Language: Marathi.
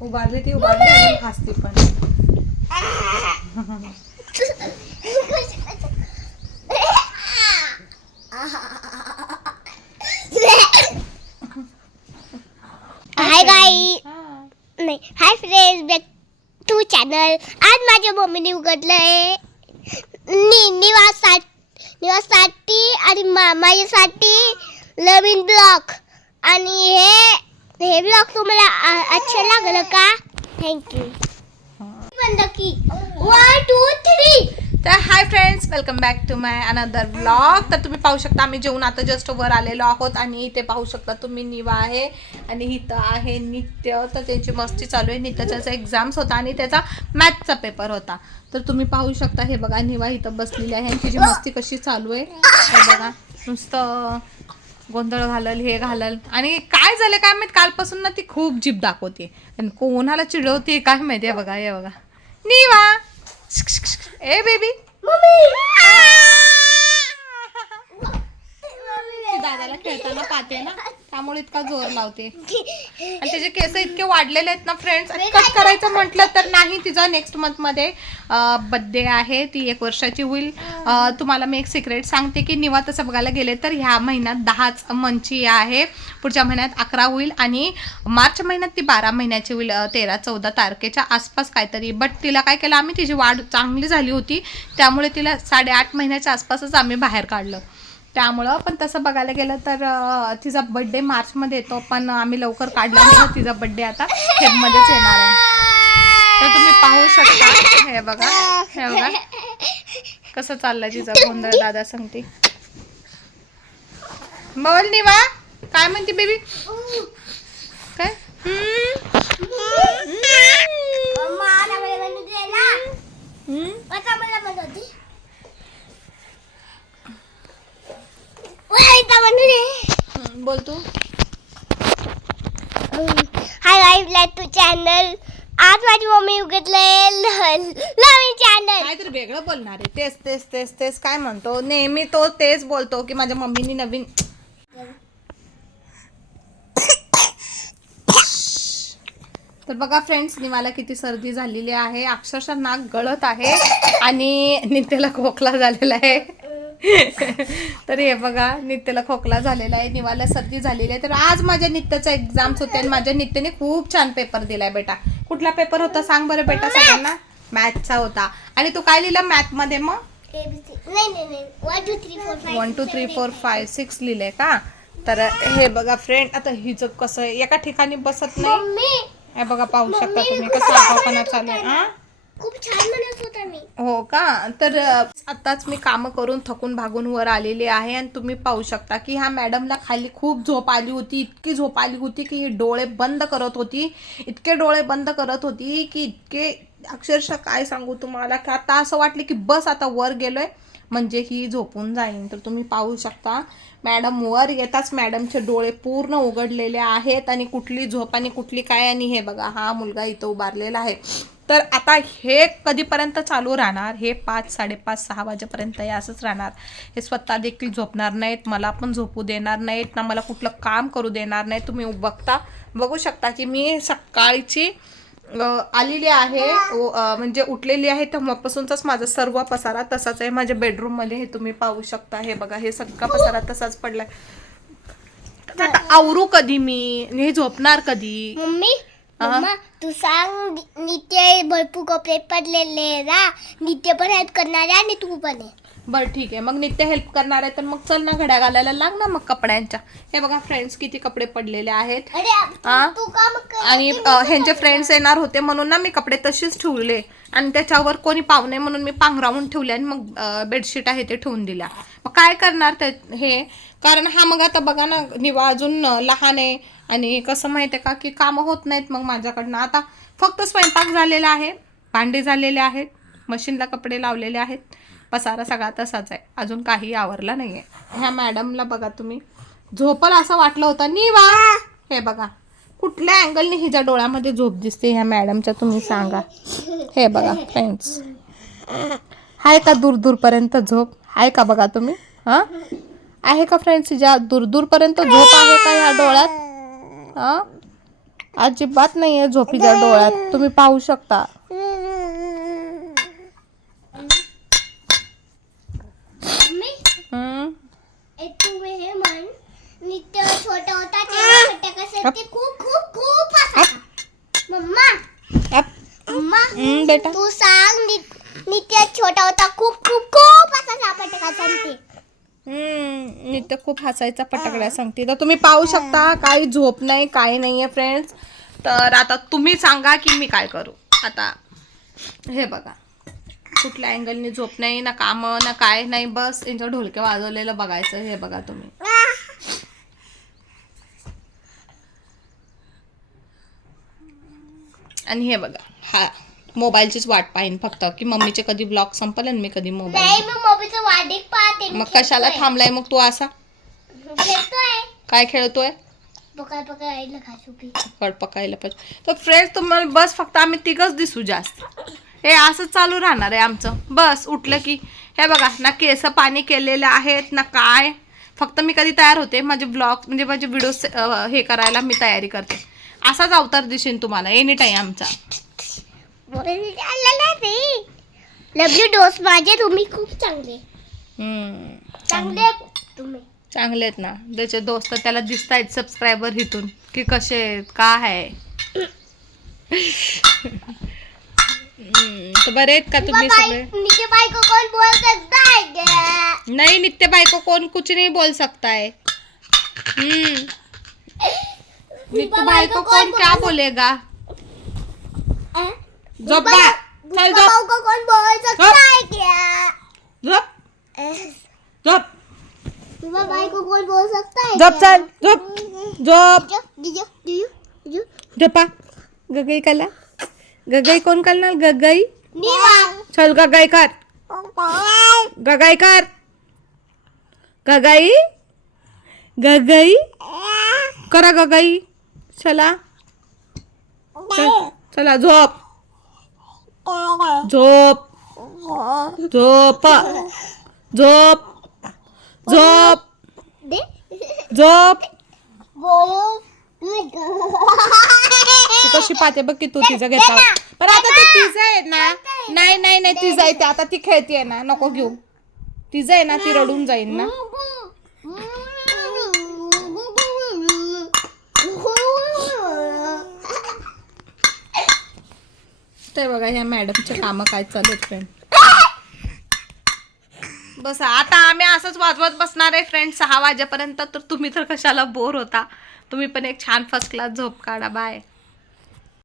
उभारली ती उभारली आणि हसती पण. हाय गाईस, नाही hi friends, back to channel. आज माझ्या मम्मीने उघडलंय निवासाठी आणि माझ्यासाठी नवीन ब्लॉग. आणि हे ब्लॉग तुम्हाला अच्छा लागलं का? थँक्यू. बंद की 1 2 3. तर hi friends, welcome back to my another blog. तर तुम्ही पाहू शकता आम्ही जेवून आता जस्ट वर आलेलो आहोत आणि इथे पाहू शकता तुम्ही निवा आहे आणि इथं आहे नित्य. तर त्यांची मस्ती चालू आहे. नित्याचा एक्झाम्स होता आणि त्याचा मॅथचा पेपर होता. तर तुम्ही पाहू शकता हे बघा निवा इथं बसलेली आहे आणि तिची मस्ती कशी चालू आहे हे बघा. नुसतं गोंधळ घालल हे घालल आणि काय झालं काय माहित, कालपासून ना ती खूप जीभ दाखवते आणि कोणाला चिडवते काय माहिती आहे. बघा हे बघा निवा, ए बेबी दादाला खेळताना पाहते ना त्यामुळे इतका जोर लावते. आणि त्याचे केस इतके वाढलेले आहेत ना फ्रेंड्स. आणि कट करायचं म्हटलं तर नाही, तिचा नेक्स्ट मंथ मध्ये बर्थडे आहे, ती 1 वर्षाची होईल. तुम्हाला मी एक सिक्रेट सांगते की निवा तसं बघायला गेले तर ह्या महिन्यात 10च मंथची आहे, पुढच्या महिन्यात 11 होईल आणि मार्च महिन्यात ती 12 महिन्याची होईल, 13-14 तारखेच्या आसपास काहीतरी. बट तिला काय केलं आम्ही, तिची वाढ चांगली झाली होती त्यामुळे तिला 8.5 महिन्याच्या आसपासच आम्ही बाहेर काढलं. त्यामुळं पण तसं बघायला गेलं तर तिचा बड्डे मार्चमध्ये येतो, पण आम्ही लवकर काढला नाही. तिचा बड्डे आता फेबमध्येच येणार आहे. तर तुम्ही पाहू शकता हे बघा कसं चाललंय तिचा गोंधळ. दादा सांगते बोल निवा, काय म्हणते बेबी काय? बोल तू. Hi guys, back to channel. आज माझी मम्मी उघडलंय नवीन चॅनल. काहीतरी वेगळं बोलणार आहे. तेच तेच तेच तेच काय म्हणतो नेहमी तो, तेच बोलतो की माझ्या मम्मीनी नवीन. तर बघा फ्रेंड्स, निवाला किती सर्दी झालेली आहे, अक्षरशः नाक गळत आहे आणि नित्याला खोकला झालेला आहे. तर हे बघा नित्याला खोकला झालेला आहे, निवाला सर्दी झालेली आहे. तर आज माझ्या नित्याचा एक्झाम्स होते आणि माझ्या नित्याने खूप छान पेपर दिलाय बेटा. कुठला पेपर होता सांग बरं बेटा सगळ्यांना? मॅथचा होता. आणि तू काय लिहिलं मॅथ मध्ये मग? नाही 1 2 3 4 5 1 2 3 4 5 6 लिहिलंय का? तर हे बघा फ्रेंड, आता हिचं कसं एका ठिकाणी बसत नाही. हे बघा पाहू शकता तुम्ही कसं आगाऊपणा चालू आहे. खूप छान म्हणत होता मी. हो का? तर आताच मी कामं करून थकून भागून वर आलेली आहे आणि तुम्ही पाहू शकता की ह्या मॅडमला खाली खूप झोप आली होती. इतकी झोप आली होती की ही डोळे बंद करत होती, इतके डोळे बंद करत होती की इतके अक्षरशः काय सांगू तुम्हाला की आता असं वाटलं की बस आता वर गेलोय म्हणजे ही झोपून जाईन. तर तुम्ही पाहू शकता मॅडम वर येताच मॅडमचे डोळे पूर्ण उघडलेले आहेत आणि कुठली झोप आणि कुठली काय. आणि हे बघा हा मुलगा इथं उभारलेला आहे. तर आता हे कधीपर्यंत चालू राहणार? हे 5 5:30 6 वाजेपर्यंत हे असंच राहणार. हे स्वतः देखील झोपणार नाहीत, मला पण झोपू देणार नाहीत ना, मला कुठलं काम करू देणार नाही. तुम्ही बघू शकता की मी सकाळची आलेली आहे, म्हणजे उठलेली आहे तेव्हापासूनचाच माझा सर्व पसारा तसाच आहे माझ्या बेडरूममध्ये. हे तुम्ही पाहू शकता. हे बघा हे सगळा पसारा तसाच पडलाय. आता आवरू कधी मी? हे झोपणार कधी? मम्मा तू सांग, नित्य भरपूर कपडे पडलेले ना, नित्य पण हेल्प करणार आहे आणि तू पण आहे. बरं ठीक आहे, मग नित्य हेल्प करणार आहे तर मग चल ना घड्या घालायला लाग ना मग कपड्यांच्या. हे बघा फ्रेंड्स किती कपडे पडलेले आहेत. आणि ह्यांचे फ्रेंड्स येणार होते म्हणून ना मी कपडे तसेच ठेवले आणि त्याच्यावर कोणी पाहुणे म्हणून मी पांघरावून ठेवले आणि मग बेडशीट आहे ते ठेवून दिल्या. मग काय करणार ते हे, कारण हा मग आता बघा ना निवा अजून लहान आहे आणि कसं माहिती आहे का की कामं होत नाहीत मग माझ्याकडनं. आता फक्त स्वयंपाक झालेला आहे, भांडे झालेले आहेत, मशीनला कपडे लावलेले आहेत, पसारा सगळा तसाच आहे, अजून काही आवरला नाही आहे. ह्या मॅडमला बघा तुम्ही झोपल असं वाटलं होतं निवा. हे बघा कुठल्या अँगलने हिच्या डोळ्यामध्ये झोप दिसते ह्या मॅडमच्या तुम्ही सांगा. हे बघा फ्रेंड्स, आहे का दूरपर्यंत झोप? आहे का बघा तुम्ही? हां आहे का फ्रेंड्स? ज्या दूरपर्यंत झोप आहे का ह्या डोळ्यात? हां अजिबात नाहीये झोपीच्या डोळ्यात, तुम्ही पाहू शकता. मम्मी हम्म. तुम्ही हे म्हण नित्य छोटा होता तेव्हा फटाक्यासाठी खूप खूप खूप असायचा. मम्मा मम्मा बेटा तू सांग नित्य छोटा होता खूप खूप खूप असायचा फटाक्यासाठी. नित्य खूप हसायचा फटाकड्या सांगते. तर तुम्ही पाहू शकता काही झोप नाही, काही नाहीये फ्रेंड्स. तर आता तुम्ही सांगा की मी काय करू. आता हे बघा, कुठल्या अँगलने झोप नाही, ना काम ना काय नाही, बस यांच्या ढोलके वाजवलेलं बघायचं. हे बघा तुम्ही, आणि हे बघा हा मोबाईलचीच वाट पाहिन फक्त की मम्मीचे कधी ब्लॉग संपल आणि मी कधी नाही मोबाईल. मी मम्मीचं वाढीक पाहते. मग कशाला थांबलाय मग तू असा? खेळतोय. काय खेळतोय? पकड पकडायला घासुकी. फळ पकायला पाहिजे. तर फ्रेंड्स तुम्हाला बस फक्त आम्ही तिघच दिसू जास्त. हे असंच चालू राहणार आहे आमचं. बस उठलं की हे बघा ना, केस पाणी केलेले आहेत ना काय. फक्त मी कधी तयार होते, माझे ब्लॉग म्हणजे माझे व्हिडिओ हे करायला मी तयारी करते. असाच अवतार दिसेल तुम्हाला एनी टाइम आमचा. लवली डोस माझे तुम्ही खूप चांगले चांगले तुम्ही. चांगले आहेत ना. त्याचे दोस्त त्याला दिसत आहेत सबस्क्रायबर इथून की कसे आहेत, काय आहे. तर बरे आहेत का तुम्ही सगळे? नित्य बायको कोण बोल सकता है? नहीं, नित्य बायको कौन कुछ नहीं बोल सकता है. नित्य बायको कौन क्या बोलेगा. झोप बा, चल झोप बायको को कौन बोल सकता है क्या? झोप झोप विवा बायको कोण बोल सकता है? झोप, चल झोप झोप जिजो झोपा. गगई कला, गगई कोण करणार. गगई निवा चल गगाई कर, गगाई कर, गगाई गगाई करा गगाई. चला चला झोप झोप झोप झोप झोप दे झोप. बोल ती कशी पाहते बघ की तू तिचं घेता. पण आता ते तिचं आहे ना. नाही नाही नाही तिचं आहे ते. आता ती खेळतीये ना, नको घेऊ. तिचं आहे ना, ती रडून जाईल ना. ते बघा ह्या मॅडमचे कामं काय चालू आहेत फ्रेंड. बस आता आम्ही असंच वाजवत बसणार आहे फ्रेंड 6 वाजेपर्यंत. तर तुम्ही तर कशाला बोर होता. तुम्ही पण एक छान फर्स्ट क्लास झोप काढा. बाय.